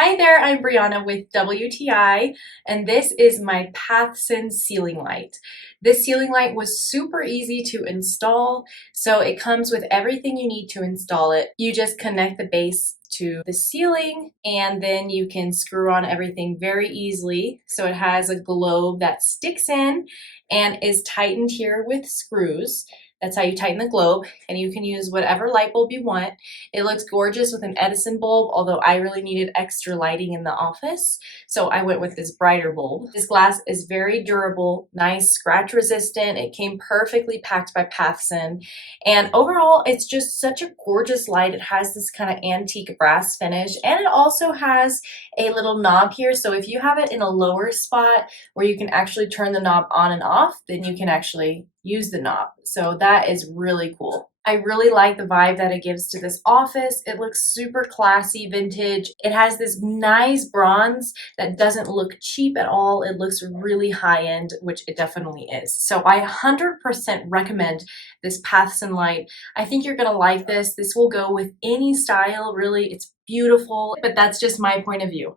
Hi there, I'm Brianna with WTI, and this is my Pathson ceiling light. This ceiling light was super easy to install, so it comes with everything you need to install it. You just connect the base to the ceiling, and then you can screw on everything very easily. So it has a globe that sticks in and is tightened here with screws. That's how you tighten the globe, and you can use whatever light bulb you want. It looks gorgeous with an Edison bulb, although I really needed extra lighting in the office, so I went with this brighter bulb. This glass is very durable, nice, scratch resistant. It came perfectly packed by Pathson, and overall, it's just such a gorgeous light. It has this kind of antique brass finish, and it also has a little knob here, so if you have it in a lower spot where you can actually turn the knob on and off, then you can actually use the knob. So that is really cool. I really like the vibe that it gives to this office. It looks super classy, vintage. It has this nice bronze that doesn't look cheap at all. It looks really high end, which it definitely is. So I 100% recommend this Pathson light. I think you're gonna like this. This will go with any style, really. It's beautiful, but that's just my point of view.